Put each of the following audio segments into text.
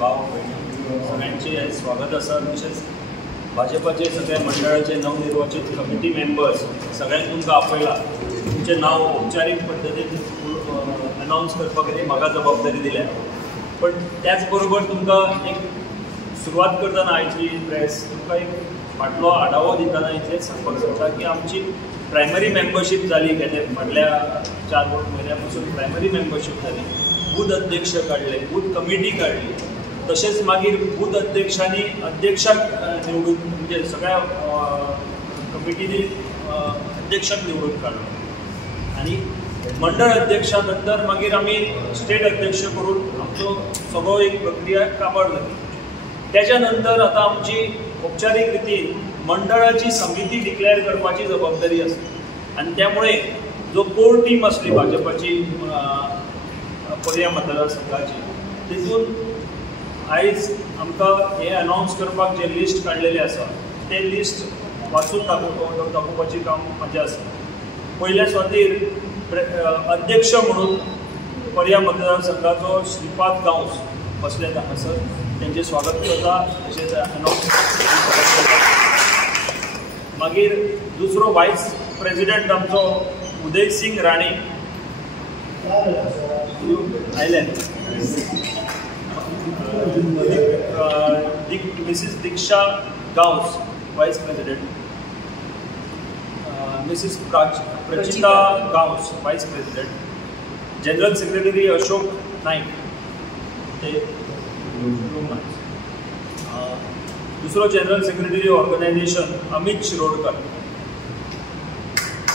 भाव सगळ्यांचे स्वागत आसा। तशेंच भाजपाचे सगळे मंडळाचे नवनिर्वाचित कमिटी मेंबर्स सगळ्यांक तुमकां आपयला, तुमचे नाव औपचारीक पद्दतीन अनाउन्स करपाक म्हाका जबाबदारी दिल्या। पण त्याच बरोबर तुमकां एक सुरवात करतना आयची प्रेस तुमकां एक फाटलो आढावो दितना इतलेंच सांगपाक सोदता की आमची प्रायमरी मेंबरशीप जाली गेल्या फाटल्या 4 म्हयन्यां पासून प्रायमरी मेंबरशीप जाली। बूथ अध्यक्ष काडले, बूथ कमिटी काडली, तशेंच मागीर बूथ अध्यक्षांनी अध्यक्षाक निवडून म्हणजे सगळ्या कमिटीनी अध्यक्षाक निवडून काडलो आनी मंडळ अध्यक्षा नंतर मागीर आमी स्टेट अध्यक्ष करून आमचो सगळो एक प्रक्रिया काबार जाली। त्याच्या नंतर आता आमची औपचारीक रितीन मंडळाची समिती डिक्लेअर करपाची जबाबदारी आसा आनी त्यामुळे जो कोर टीम आसली भाजपाची पर्या मतदारसंघाची तितून आयज आमकां हे अनाउन्स करपाक जे लिस्ट काडलेले आसा ते लिस्ट वाचून दाखोवपाची काम म्हाजें आसा। पयल्या सुवातेर अध्यक्ष म्हणून पर्या मतदारसंघाचो श्रीपाद गांवस बसले हांगासर, त्यांचे स्वागत करता। तशेंच अनाउन्स मागीर दुसरो वायस प्रेसिडेंट आमचो उदय सिंग राणे आयले, मिसेस दीक्षा Gawas vice president, Mrs Prachita Gawas vice president, general secretary Ashok Naik ते दुसरो general secretary organisation Amit Shirodkar,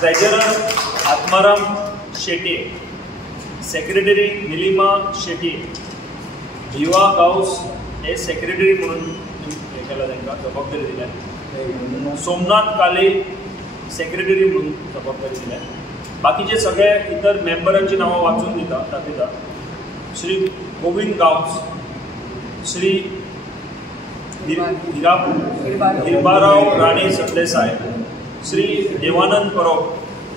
treasurer Atmaram Shete, secretary Nilima Shete, Bhiva Gawas हे सेक्रेटरी म्हणून हे केला, तांकां जबाबदारी दिल्या। सोमनाथ काले सेक्रेटरी म्हणून जबाबदारी दिल्या। बाकीचे सगळे इतर मेंबरांची नांवां वाचून दाखयता। श्री गोविंद गांवस, श्री हिरबाराव राणे सरदेसाय, श्री देवानंद परब,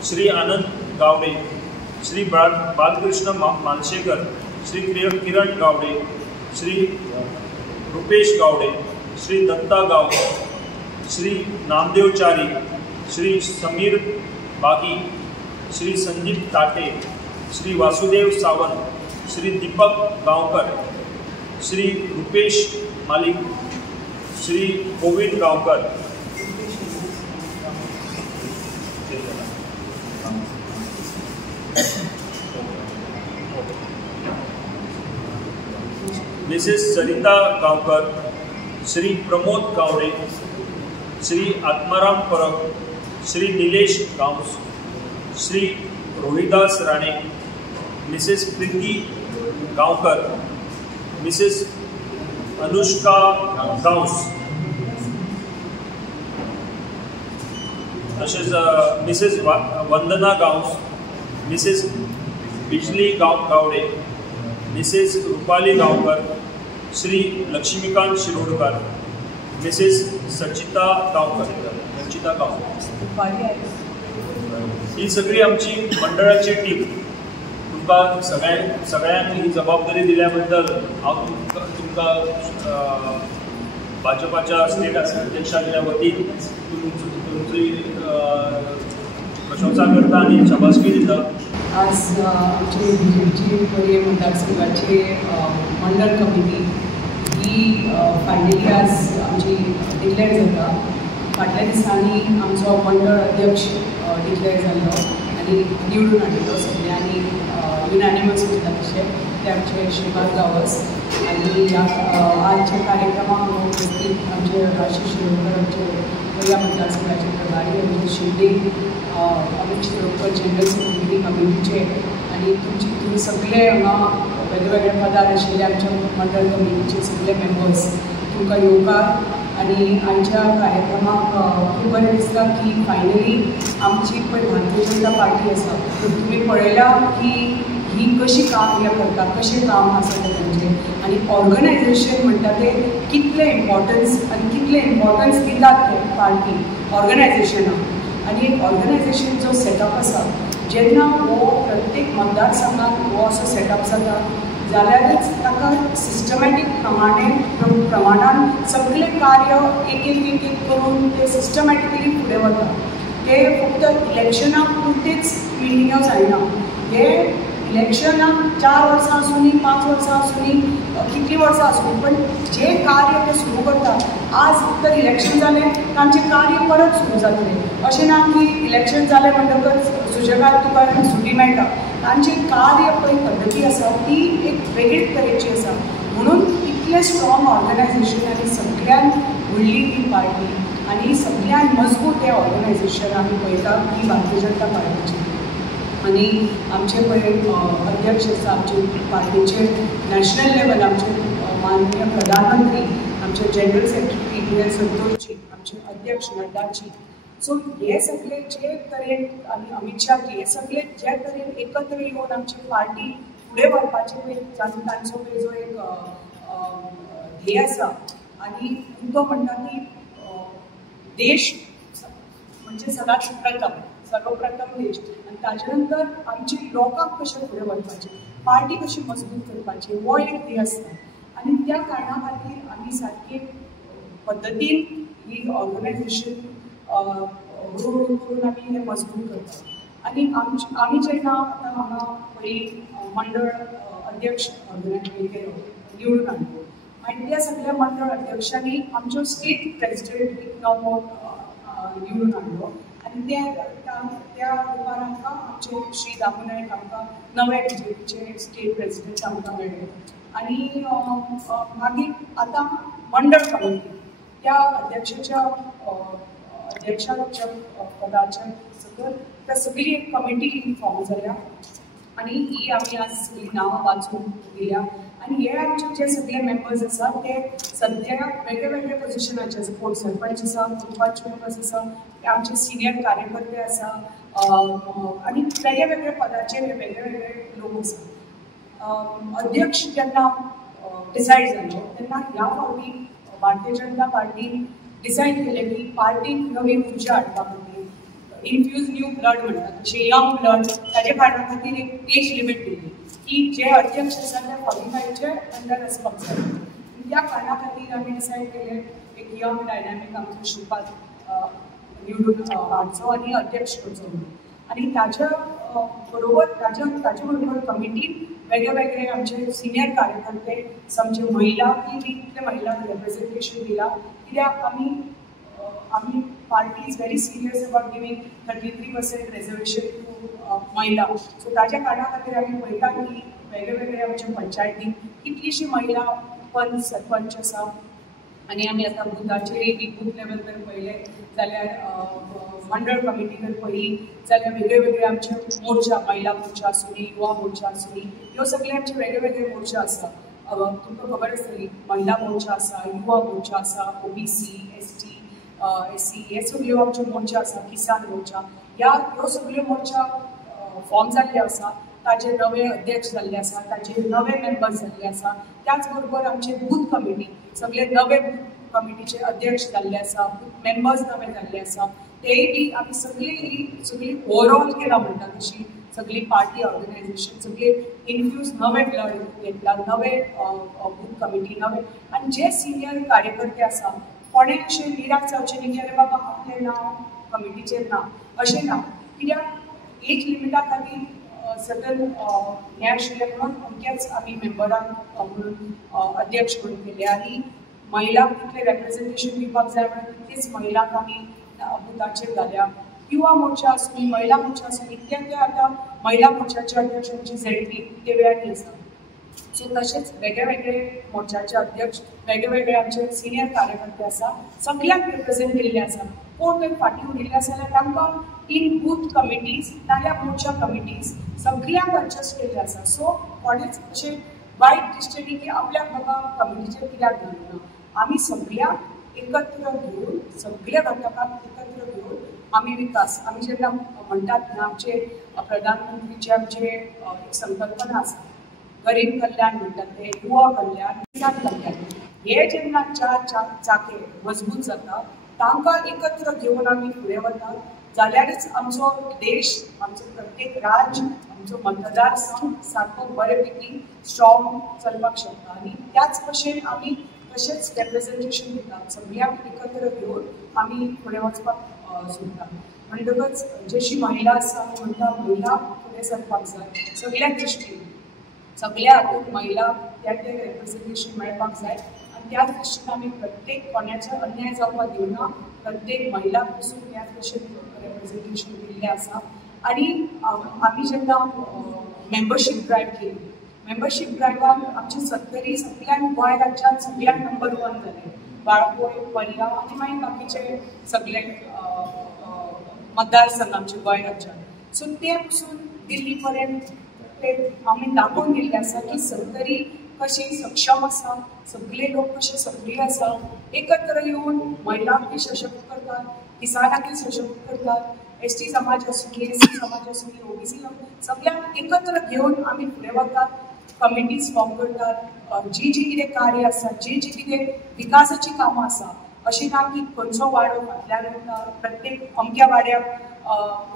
श्री आनंद गावडे, श्री बालकृष्ण मालशेकर, श्री किरण गावडे, श्री रुपेश गावडे, श्री दत्ता गावडे, श्री नामदेव चारी, श्री समीर बागी, श्री संदीप ताटे, Shri Vasudev Sawant, Shri Deepak Gaonkar, Shri Rupesh Malik, Shri Govind Gaonkar, Mrs Sarita Gaonkar, Shri Pramod Gawade, Shri Atmaram Parab, Shri Nilesh Gawas, Shri Rohidas Rane, Mrs Preeti Gaonkar, Mrs Anushka Gawas, तशेंच Mrs Vandana Gawas, Mrs Bijli Gawade, Mrs Rupali Gaonkar, Shri Laxmikant Shirodkar, Mrs Sachita Gaonkar, ही सगळी आमची मंडळाची टीम। तुमकां सगळ्यांक ही जबाबदारी दिल्या बद्दल हांव तुमकां भाजपाच्या स्टेट अध्यक्षाच्या वतीन तुमची प्रशंसा करता आणि शाबासकी दिता। आज आमचे बीजेपीची पर्या मतदारसंघाची मंडळ कमिटी ही फायनली आज आमची डिक्लेअर जाता। फाटल्या दिसांनी आमचो मंडळ अध्यक्ष डिक्लेअर जाल्लो आनी निवडून हाडिल्लो सगळ्यांनी युनानिमस उरता तशें ते आमचे श्रीपाद गांवस। आनी आजच्या कार्यक्रमाक उपस्थित आमचे आशिष शिरोडकर, आमचे पर्या मतदारसंघाचे प्रभारी, आमचे शिंदे, अमित शिरोडकर जनरल सेक्रेटरी कमिटीचे आनी तुम्ही सगळे हांगा वेगवेगळ्या पदार आशिल्ले आमच्या मंडळ कमिटीचे सगळे मेंबर्स तुमकां येवकार। आनी आयच्या कार्यक्रमाक खूब बरें दिसता की फायनली आमची पळय भारतीय जनता पार्टी आसा तुमी पळयला की ही कशी काम करता, कशें काम आसा तें तांचें आनी ऑर्गनायझेशन म्हणटा तें कितलें इम्पॉर्टन्स आनी कितलें इम्पॉर्टन्स दितात ते पार्टी ऑर्गनायझेशनाक। आनी एक ऑर्गनायझेशन जो सेटअप आसा जेन्ना हो प्रत्येक मतदारसंघात हो असो सेटअप जाता जाल्यारच ताका सिस्टमॅटीक प्रमाणान सगळें कार्य एक एक करून ते सिस्टमॅटिकली फुडें वता. ते फक्त इलेक्शनाक पुरतेच मिटिंग्यो जायना. हे इलेक्शनाक 4 वर्सां आसूं नी 5 वर्सां आसूं नी कितलीं वर्सां आसूं, पण जे कार्य ते सुरू करतात आज तर इलेक्शन जालें तांचें कार्य परत सुरू जातलें. अशें ना की इलेक्शन जालें म्हणटकच सुशेगाद तुका सुटी मेळटा. तांचें कार्य पळय पद्दती आसा ती एक वेगळीच तरेची आसा. म्हणून इतलें स्ट्रॉंग ऑर्गनायझेशन आनी सगळ्यान व्हडली ती पार्टी आनी सगळ्यान मजबूत हें ऑर्गनायझेशन आमी पळयता की भारतीय जनता पार्टीची. आनी आमचे पळय अध्यक्ष आसा आमचे पार्टीचे नॅशनल लेवल आमचे माननीय प्रधानमंत्री, आमचे जनरल सेक्रेटरी संतोषजी, आमचे अध्यक्ष नड्डाजी. सो हे सगळे जे तरेन आनी अमित शाहजी हे सगळे जे तरेन एकत्र येवन आमची पार्टी फुडें व्हरपाचे तांचो जो एक ध्येय आसा आनी तो म्हणटा की देश म्हणजे सदांच सर्वप्रथम देश आनी ताजे नंतर आमची लोकांक कशें फुडें व्हरपाचें, पार्टी कशी मजबूत करपाची हो एक ध्येय आसता. आनी त्या कारणां खातीर आमी सारके पद्दतीन ही ऑर्गनायझेशन हळू करून आमी हें मजबूत करतात. आनी आमी जेन्ना आतां हांगा पयलीं मंडळ अध्यक्ष केलो निवडून हाडलो आनी त्या सगळ्या मंडळ अध्यक्षांनी आमच्यो स्टेट प्रेसिडेंट एक नवो निवडून हाडलो. आनी त्या रुपान आमकां आमचे श्री दामू नायक आमकां नवे BJPचे स्टेट प्रेसिडेंट आमकां मेळ्ळे. आनी मागीर आतां मंडळ कमिटी त्या अध्यक्षाच्या पदाच्या सकयल त्या सगळी एक कमिटी फॉर्म जाल्या आनी ही आमी आज सगळीं नांवां वाचून दिल्या. आनी हे आमचे जे सगळे मेंबर्स आसा ते सद्या वेगळे वेगळे पोजिशनाचे आसा. कोण सरपंच आसा, कोण पंच मेंबर्स आसा, आमचे सिनियर कार्यकर्ते आसा आनी वेगळे वेगळे पदाचे वेगळे वेगळे लोक आसा. अध्यक्ष जेन्ना डिसायड जालो तेन्ना ह्या फावटी भारतीय जनता पार्टीन डिसायड केलें की पार्टीन नवी उर्जा हाडपा खातीर इन्फ्यूज न्यू ब्लड म्हणटात तशें यंग ब्लड ताजे कारणा खातीर एक एज लिमीट दिली की जे अध्यक्ष आसा ते 45चे अंडर आसपाक जाय. त्या कारणां खातीर आमी डिसायड केलें एक यंग डायनामीक आमचो श्रीपाद निवडून हाडचो आनी अध्यक्ष करचो म्हणून. आनी ताजे बरोबर कमिटीन वेगळे वेगळे आमचे सिनियर कार्यकर्ते आमचे महिला की तितले महिलांक रिप्रेझेंटेशन दिला कित्याक आमी party is very serious about giving 33% reservation to महिला. सो ताज्या कारणा खातीर आमी पळयता की वेगळे वेगळे आमच्या पंचायतीन कितलीशीं महिला पंच सरपंच आसा. आनी आमी आतां बुथाचेर एक बूथ लेवल जर पळयलें जाल्यार मंडळ कमिटी जर पळयली जाल्यार वेगळे वेगळे आमचे मोर्चा, महिला मोर्चा आसूं दी, युवा मोर्चा आसूं दी, ह्यो सगळे आमचे वेगळे वेगळे मोर्चा आसा. तुमकां खबर आसतली महिला मोर्चा आसा, युवा मोर्चा आसा, OBC, ST, SC हे सगळ्यो आमच्यो मोर्चा आसा, किसान मोर्चा. ह्यो सगळ्यो मोर्चा फॉर्म जाल्ले आसा. ताजे नवे अध्यक्ष जाल्ले आसा, ताजे नवे मेंबर्स जाल्ले आसा. त्याच बरोबर आमचे बूथ कमिटी सगळे नवे कमिटीचे अध्यक्ष जाल्ले आसा, मेंबर्स नवे जाल्ले आसा. तेय बी आमी सगळी ओवरऑल केला म्हणटा तशी सगळी पार्टी ऑर्गनायझेशन सगळे इन्फ्यूज नवे ब्लड घेतला, नवे बूथ कमिटी नवे. आनी जे सिनियर कार्यकर्ते आसा कोणें अशें निराश जावचें न्ही की अरे बाबा आपलें नांव कमिटीचेर ना अशें ना. कित्याक एज लिमिटा खातीर सर्टन हें आशिल्लें म्हणून अमकेच आमी मेंबरांक म्हणून अध्यक्ष म्हणून केले. आनी महिलांक तितलें रेप्रेझेंटेशन दिवपाक जाय म्हणून तितलीच महिलांक आमी बुथाचेर घाल्या. युवा मोर्चा आसूं दी, महिला मोर्चा आसूं दी, ते आतां महिला मोर्चाचे अध्यक्ष आमची ZP देवयानी आसा. सो तशेंच वेगळे वेगळे मोर्चाचे अध्यक्ष वेगळे वेगळे आमचे सिनियर कार्यकर्ते आसा, सगळ्यांक रिप्रेझेंट केल्ले आसा. कोण थंय फाटीं उरिल्ले आसा जाल्यार तांकां इन बूथ कमिटीज नाल्यार मोर्चा कमिटीज सगळ्यांक एडजस्ट केल्ले आसा. सो कोणेच अशें वायट दिसचें न्ही की आपल्याक म्हाका कमिटीचेर कित्याक घालूं ना. आमी सगळ्यांक एकत्र घेवन सगळ्या घटकांक एकत्र घेवन आमी विकास आमी जेन्ना म्हणटात आमचे प्रधानमंत्रीचे आमचे एक संकल्पना आसा गरीब कल्याण म्हणटात ते, युवा कल्याण, किसान कल्याण. हे जेन्ना चार चाके मजबूत जाता तांकां एकत्र घेवन आमी फुडें वतात जाल्यारच आमचो देश, आमचो प्रत्येक राज्य, आमचो मतदारसंघ सारको बऱ्यापैकी स्ट्रॉंग चलपाक शकता आनी त्याच भशेन आमी तशेंच रिप्रेझेंटेशन दितात सगळ्यांक एकत्र घेवन आमी फुडें वचपाक सोदता म्हणटकच जशी महिला आसा म्हणटा महिला फुडें सरपाक जाय सगळ्या दृश्टीन सगळ्या हातूंत महिला त्या रिप्रेझेंटेशन मेळपाक जाय आनी त्याच दृश्टीन आमी प्रत्येक कोण्याचो अन्याय जावपाक दिवना प्रत्येक महिला पसून त्याच भशेन रिप्रेझेंटेशन दिल्लें आसा आनी आमी जेन्ना मेंबरशीप ड्रायव केली मेंबरशीप ड्रायवान आमचे सत्तरी सगळ्यांक गोंय राज्यांत सगळ्यांक नंबर 1 जाले बाळपोय पर्या आनी मागीर बाकीचे सगळे मतदारसंघ आमचे गोंय राज्यांत सो ते पसून दिल्ली पर्यंत ते आमी दाखोवन दिल्लें आसा की सत्तरी कशी सक्षम आसा सगळे लोक कशे सक्रीय आसा एकत्र येवन महिलांकूय सशक्त करतात किसानांकूय सशक्त करतात ST समाज आसूं SC समाज आसूं OBC सगळ्यांक एकत्र घेवन आमी फुडें वतात कमिटीज फॉर्म करतात जी कितें कार्य आसा जी कितें विकासाची कामां आसा अशें ना की खंयचो वाडो फाटल्यान उरता प्रत्येक अमक्या वाड्याक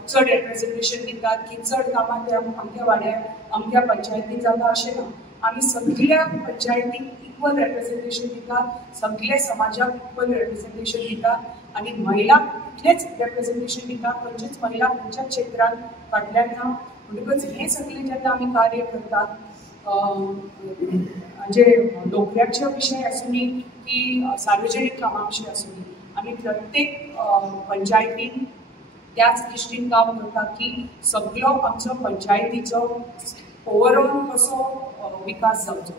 चड रिप्रेझेंटेशन दितात की चड कामां त्या अमक्या वाड्याक अमक्या पंचायतीन जाता अशें ना आमी सगळ्या पंचायतीक इक्वल रिप्रेझेंटेशन दितात सगळे समाजाक इक्वल रिप्रेझेंटेशन दितात आनी महिलांक इतलेंच रिप्रेझेंटेशन दितात खंयचीच महिला खंयच्याच क्षेत्रांत फाटल्यान ना म्हणटकच हें सगळें जेन्ना आमी कार्य करतात जे नोकऱ्याचे विशय आसूनी की सार्वजनीक कामां विशय आसूनी आमी प्रत्येक पंचायतीन त्याच दृश्टीन काम करता की सगळो आमचो पंचायतीचो ओवरऑल कसो विकास जावचो